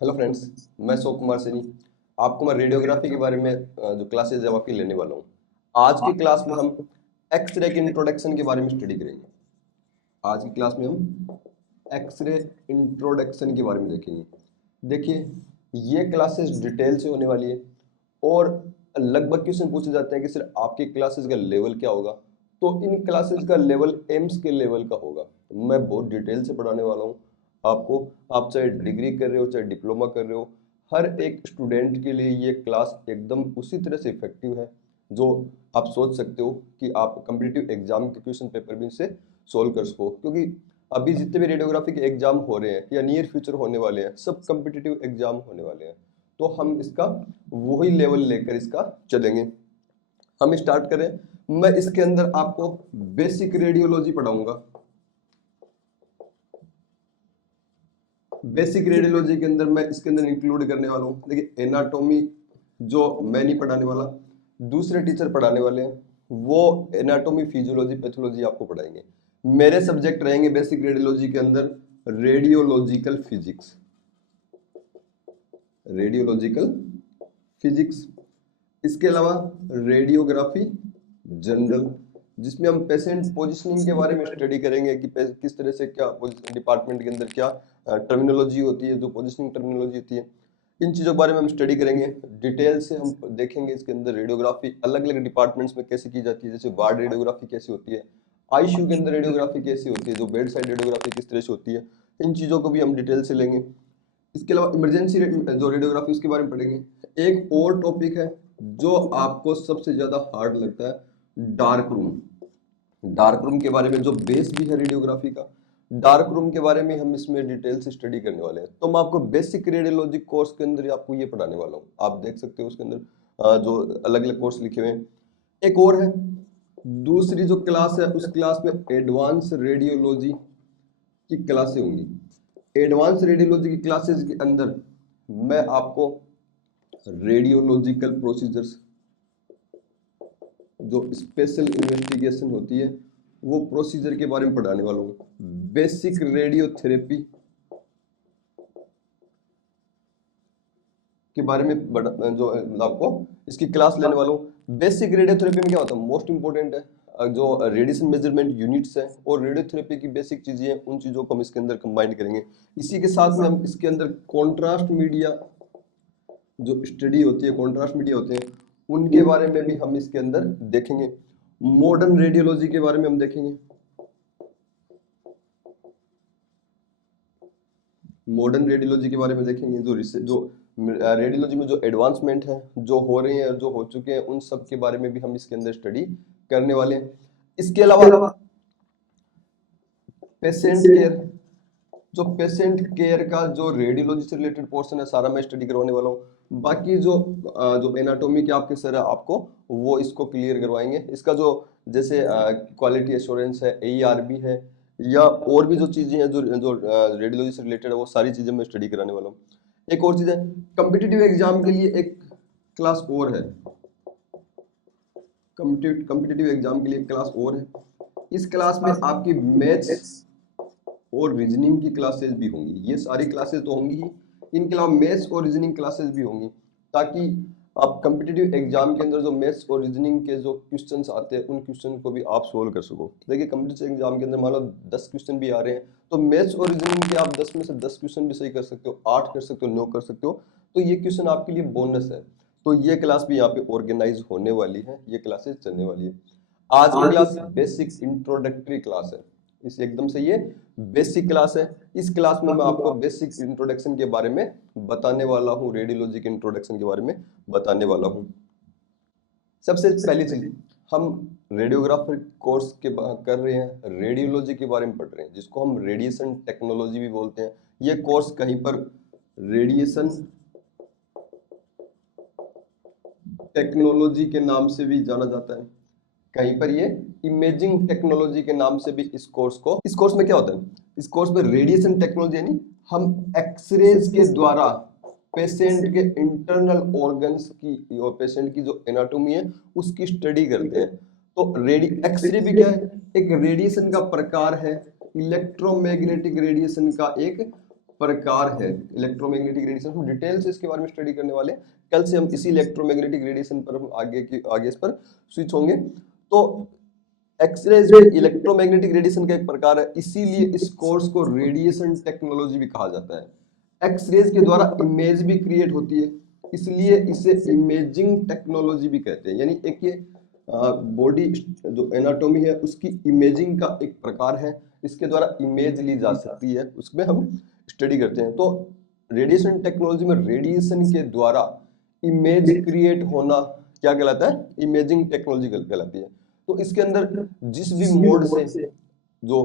Hello friends, मैं शोक कुमार सैनी। आपको मैं रेडियोग्राफी के बारे में जो क्लासेज है वो आपकी लेने वाला हूँ। आज की क्लास में हम एक्सरे के इंट्रोडक्शन के बारे में स्टडी करेंगे। आज की क्लास में हम एक्सरे इंट्रोडक्शन के बारे में देखेंगे। देखिए, ये क्लासेस डिटेल से होने वाली है और लगभग क्वेश्चन पूछे जाते हैं कि सर आपकी क्लासेस का लेवल क्या होगा। तो इन क्लासेस का लेवल एम्स के लेवल का होगा। मैं बहुत डिटेल से पढ़ाने वाला हूँ आपको। आप चाहे डिग्री कर रहे हो चाहे डिप्लोमा कर रहे हो, हर एक स्टूडेंट के लिए ये क्लास एकदम उसी तरह से इफेक्टिव है जो आप सोच सकते हो कि आप कम्पिटिटिव एग्जाम के क्वेश्चन पेपर भी से सोल्व कर सको। क्योंकि अभी जितने भी रेडियोग्राफी के एग्जाम हो रहे हैं या नियर फ्यूचर होने वाले हैं, सब कम्पिटिटिव एग्जाम होने वाले हैं। तो हम इसका वही लेवल लेकर इसका चलेंगे। हम स्टार्ट करें। मैं इसके अंदर आपको बेसिक रेडियोलॉजी पढ़ाऊंगा। बेसिक रेडियोलॉजी के अंदर मैं इसके अंदर इंक्लूड करने वाला हूँ। देखिए, एनाटॉमी जो मैं नहीं पढ़ाने वाला, दूसरे टीचर पढ़ाने वाले हैं। वो एनाटॉमी, फिजियोलॉजी, पैथोलॉजी आपको पढ़ाएंगे। मेरे सब्जेक्ट रहेंगे बेसिक रेडियोलॉजी के अंदर रेडियोलॉजिकल फिजिक्स, रेडियोलॉजिकल फिजिक्स। इसके अलावा रेडियोग्राफी जनरल, जिसमें हम पेशेंट पोजीशनिंग के बारे में स्टडी करेंगे कि किस तरह से क्या डिपार्टमेंट के अंदर क्या टर्मिनोलॉजी होती है, जो पोजीशनिंग टर्मिनोलॉजी होती है। इन चीज़ों के बारे में हम स्टडी करेंगे। डिटेल से हम देखेंगे इसके अंदर रेडियोग्राफी अलग अलग डिपार्टमेंट्स में कैसे की जाती है। जैसे वार्ड रेडियोग्राफी कैसी होती है, आईसीयू के अंदर रेडियोग्राफी कैसी होती है, जो बेड साइड रेडियोग्राफी किस तरह से होती है। इन चीज़ों को भी हम डिटेल से लेंगे। इसके अलावा इमरजेंसी जो रेडियोग्राफी उसके बारे में पढ़ेंगे। एक और टॉपिक है जो आपको सबसे ज्यादा हार्ड लगता है, डार्क रूम। डार्क रूम के बारे में जो बेस भी है रेडियोग्राफी का, डार्क रूम के बारे में हम इसमें डिटेल से स्टडी करने वाले हैं। तो मैं आपको बेसिक रेडियोलॉजी कोर्स के अंदर आपको ये पढ़ाने वाला हूँ। आप देख सकते हो उसके अंदर जो अलग अलग कोर्स लिखे हुए हैं। एक और है, दूसरी जो क्लास है उस क्लास में एडवांस रेडियोलॉजी की क्लासें होंगी। एडवांस रेडियोलॉजी की क्लासेस के अंदर मैं आपको रेडियोलॉजिकल प्रोसीजर्स, जो स्पेशल इन्वेस्टिगेशन होती है, वो प्रोसीजर के बारे में पढ़ाने वाला हूँ। बेसिक रेडियोथेरेपी के बारे में जो आपको इसकी क्लास लेने वाला हूँ। बेसिक रेडियोथेरेपी में क्या होता है, मोस्ट इंपोर्टेंट है जो रेडिएशन मेजरमेंट यूनिट्स है और रेडियोथेरेपी की बेसिक चीजें हैं, उन चीजों को हम इसके अंदर कंबाइन करेंगे। इसी के साथ में हम इसके अंदर कॉन्ट्रास्ट मीडिया जो स्टडी होती है, कॉन्ट्रास्ट मीडिया होते हैं, उनके बारे में भी हम इसके अंदर देखेंगे। मॉडर्न रेडियोलॉजी के बारे में हम देखेंगे। मॉडर्न रेडियोलॉजी के बारे में देखेंगे। जो रेडियोलॉजी में जो एडवांसमेंट है, जो हो रहे हैं, जो हो चुके हैं, उन सब के बारे में भी हम इसके अंदर स्टडी करने वाले हैं। इसके अलावा पेशेंट केयर, जो पेशेंट केयर का जो रेडियोलॉजी से रिलेटेड पोर्शन है, सारा मैं स्टडी करवाने वाला हूँ। बाकी जो एनाटॉमी के आपके सर है, आपको वो इसको क्लियर करवाएंगे। इसका जो जैसे क्वालिटी एश्योरेंस है, AERB है, या और भी जो चीजें हैं जो जो रेडियोलॉजी से रिलेटेड है, वो सारी चीजें मैं स्टडी कराने वाला हूँ। एक और चीज है, कम्पिटिटिव एग्जाम के लिए एक क्लास और है। कम्पिटिटिव एग्जाम के लिए एक क्लास और है। इस क्लास में आपकी मैथ्स और रीजनिंग की क्लासेस भी होंगी। ये सारी क्लासेस तो होंगी ही, इनके अलावा मैथ्स और रीजनिंग क्लासेस भी होंगी, ताकि आप कम्पिटिटिव एग्जाम के अंदर जो मैथ्स और रीजनिंग के जो क्वेश्चंस आते हैं, उन क्वेश्चन को भी आप सोल्व कर सको। देखिए, कम्पिटिटिव एग्जाम के अंदर मान लो 10 क्वेश्चन भी आ रहे हैं, तो मैथ्स और रीजनिंग के आप 10 में से 10 क्वेश्चन भी सही कर सकते हो, 8 कर सकते हो, 9 कर सकते हो। तो ये क्वेश्चन आपके लिए बोनस है। तो ये क्लास भी यहाँ पे ऑर्गेनाइज होने वाली है, ये क्लासेस चलने वाली है। आज की क्लास बेसिक इंट्रोडक्टरी क्लास है। इस एकदम से ये बेसिक क्लास है। इस क्लास में मैं आपको बेसिक इंट्रोडक्शन के बारे में बताने वाला हूँ, रेडियोलॉजी के इंट्रोडक्शन के बारे में बताने वाला हूँ। सबसे पहली चीज, हम रेडियोग्राफर कोर्स कर रहे हैं, रेडियोलॉजी के बारे में पढ़ रहे हैं, जिसको हम रेडिएशन टेक्नोलॉजी भी बोलते हैं। ये कोर्स कहीं पर रेडिएशन टेक्नोलॉजी के नाम से भी जाना जाता है, कहीं पर ये इमेजिंग टेक्नोलॉजी के नाम से भी इस कोर्स में क्या होता है, इस कोर्स में रेडिएशन टेक्नोलॉजी यानी हम एक्सरेज के द्वारा पेशेंट के इंटरनल ऑर्गन्स की और पेशेंट की जो एनाटॉमी है उसकी स्टडी करते हैं। तो एक्सरे भी क्या है, एक रेडिएशन का प्रकार है, इलेक्ट्रोमैग्नेटिक रेडिएशन का एक प्रकार है इलेक्ट्रोमैग्नेटिक रेडिएशन। हम डिटेल से इसके बारे में स्टडी करने वाले हैं। कल से हम इसी इलेक्ट्रोमैग्नेटिक रेडिएशन पर हम आगे इस पर स्विच होंगे। तो एक्सरेज इलेक्ट्रोमैग्नेटिक रेडिएशन का एक प्रकार है, इसीलिए इस कोर्स को रेडिएशन टेक्नोलॉजी भी कहा जाता है। एक्सरेज के द्वारा इमेज भी क्रिएट होती है, इसलिए इसे इमेजिंग टेक्नोलॉजी भी कहते हैं। यानी एक ये बॉडी जो एनाटॉमी है उसकी इमेजिंग का एक प्रकार है, इसके द्वारा इमेज ली जा सकती है, उसमें हम स्टडी करते हैं। तो रेडिएशन टेक्नोलॉजी में रेडिएशन के द्वारा इमेज क्रिएट होना क्या कहलाता है? इमेजिंग टेक्नोलॉजी कहलाती है। तो इसके अंदर जिस भी मोड से जो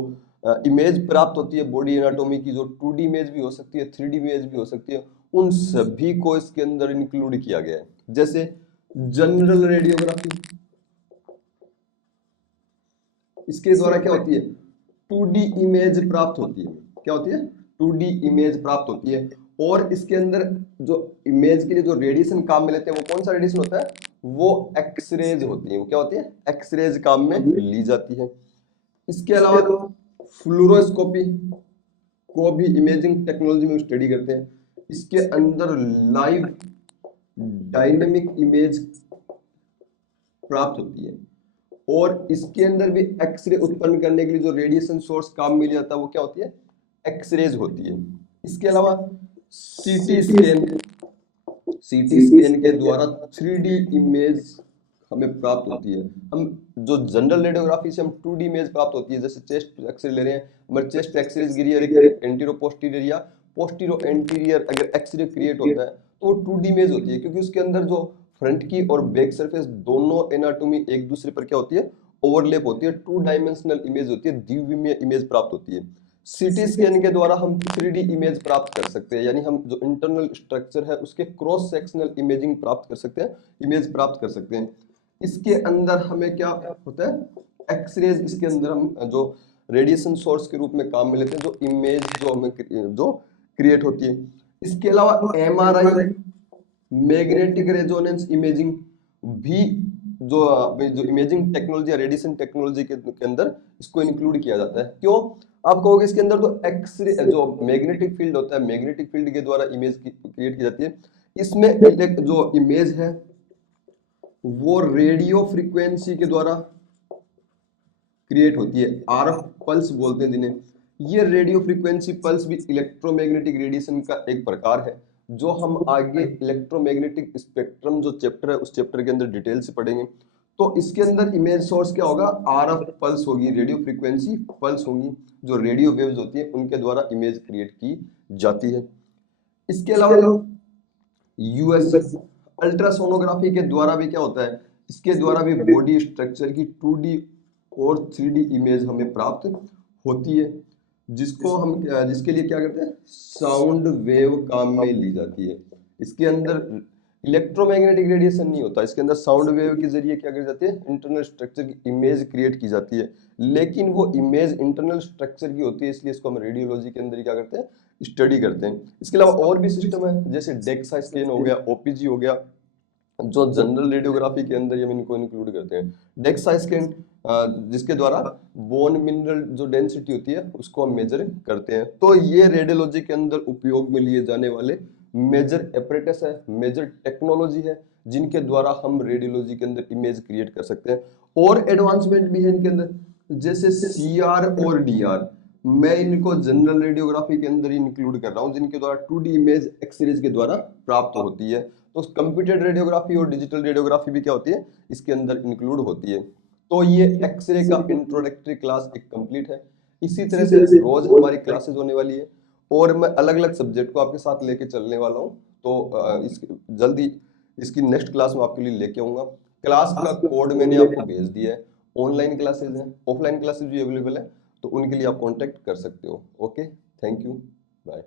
इमेज प्राप्त होती है बॉडी एनाटॉमी की, जो 2D इमेज भी हो सकती है, 3D इमेज भी हो सकती है, उन सभी को इसके अंदर इंक्लूड किया गया है। जैसे जनरल रेडियोग्राफी, इसके द्वारा क्या होती है? 2D इमेज प्राप्त होती है। क्या होती है? 2D इमेज प्राप्त होती है। और इसके अंदर जो इमेज के लिए जो रेडिएशन काम में लेते हैं वो कौन सा रेडिएशन होता है? वो एक्सरेज होती है। वो क्या होती है? एक्सरेज काम में ली जाती है। इसके अलावा फ्लोरोस्कोपी को भी इमेजिंग टेक्नोलॉजी में स्टडी करते हैं। इसके अंदर लाइव डायनेमिक इमेज प्राप्त होती है, और इसके अंदर भी एक्सरे उत्पन्न करने के लिए जो रेडिएशन सोर्स काम में लिया जाता है वो क्या होती है? एक्सरेज होती है। इसके अलावा सीटी स्कैन के द्वारा 3D इमेज हमें प्राप्त होती है। हम जो जनरल रेडियोग्राफी से हम 2D इमेज प्राप्त होती है, जैसे चेस्ट एक्सरे ले रहे हैं, हमारे चेस्ट एक्सरे गिरी है, एंटीरो पोस्टीरियर या पोस्टीरो एंटीरियर अगर एक्सरे क्रिएट होता है तो वो 2D इमेज होती है, क्योंकि उसके अंदर जो फ्रंट की और बैक सरफेस दोनों एनाटॉमी एक दूसरे पर क्या होती है? ओवरलैप होती है, 2 डायमेंशनल इमेज होती है, द्विविमीय इमेज प्राप्त होती है। सीटी स्कैन के द्वारा हम 3D इमेज प्राप्त कर सकते हैं, यानी हम जो इंटरनल स्ट्रक्चर है उसके क्रॉस सेक्शनल इमेजिंग प्राप्त कर सकते हैं, इमेज प्राप्त कर सकते हैं। इसके अंदर हमें क्या होता है? एक्सरेज, इसके अंदर हम जो रेडिएशन सोर्स के रूप में काम में लेते हैं, जो इमेज जो हमें जो क्रिएट होती है। इसके अलावा एमआरआई, मैग्नेटिक रेजोनेंस इमेजिंग भी जो इमेजिंग टेक्नोलॉजी या रेडिएशन टेक्नोलॉजी के अंदर इसको इंक्लूड किया जाता है। क्यों? आप कहोगे इसके अंदर तो एक्सरे जो मैग्नेटिक फील्ड होता है, मैग्नेटिक फील्ड के द्वारा इमेज क्रिएट की जाती है। इसमें जो इमेज है वो रेडियो फ्रीक्वेंसी के द्वारा क्रिएट होती है, आरएफ पल्स बोलते हैं जिन्हें। ये रेडियो फ्रीक्वेंसी पल्स भी इलेक्ट्रोमैग्नेटिक रेडिएशन का एक प्रकार है, जो हम आगे इलेक्ट्रोमैग्नेटिक स्पेक्ट्रम जो चैप्टर है उस चैप्टर के अंदर डिटेल से पढ़ेंगे। तो इसके अंदर इमेज सोर्स क्या होगा? आरएफ पल्स होगी, रेडियो फ्रीक्वेंसी पल्स होंगी, जो रेडियो वेव्स होती है उनके द्वारा इमेज क्रिएट की जाती है। इसके अलावा यूएस अल्ट्रासोनोग्राफी के द्वारा भी क्या होता है? इसके द्वारा भी बॉडी स्ट्रक्चर की 2D और 3D इमेज हमें प्राप्त होती है, जिसको हम जिसके लिए क्या करते हैं? साउंड वेव काम में ली जाती है। इसके अंदर इलेक्ट्रोमैग्नेटिक रेडिएशन नहीं होता, इसके अंदर साउंड वेव के जरिए क्या की जाती है? इंटरनल स्ट्रक्चर की इमेज क्रिएट की जाती है, लेकिन वो इमेज इंटरनल स्ट्रक्चर की होती है, इसलिए इसको हम रेडियोलॉजी के अंदर ही क्या करते हैं? स्टडी करते हैं। इसके अलावा और भी सिस्टम है, जैसे डेक्सा स्कैन हो गया, ओपीजी हो गया, जो जनरल रेडियोग्राफी के अंदर हम इनको इंक्लूड करते हैं। डेक्सा स्कैन जिसके द्वारा बोन मिनरल जो डेंसिटी होती है उसको हम मेजर करते हैं। तो ये रेडियोलॉजी के अंदर उपयोग में लिए जाने वाले मेजर एपरेटस है, मेजर टेक्नोलॉजी है, जिनके द्वारा हम रेडियोलॉजी के अंदर इमेज क्रिएट कर सकते हैं। और एडवांसमेंट भी है इनके अंदर, जैसे सीआर और डीआर, मैं इनको जनरल रेडियोग्राफी के अंदर इंक्लूड कर रहा हूं, जिनके द्वारा 2D इमेज एक्सरेज के द्वारा प्राप्त होती है। तो कंप्यूटेड रेडियोग्राफी और डिजिटल रेडियोग्राफी भी क्या होती है? इसके अंदर इंक्लूड होती है। तो ये एक्सरे का इंट्रोडक्टरी क्लास एक कंप्लीट है। इसी तरह से रोज हमारी क्लासेस होने वाली है, और मैं अलग अलग सब्जेक्ट को आपके साथ लेके चलने वाला हूँ। तो जल्दी इसकी नेक्स्ट क्लास में आपके लिए लेके आऊंगा। क्लास का कोड मैंने आपको भेज दिया है। ऑनलाइन क्लासेज हैं, ऑफलाइन क्लासेज भी अवेलेबल है, तो उनके लिए आप कांटेक्ट कर सकते हो। Okay, thank you, bye.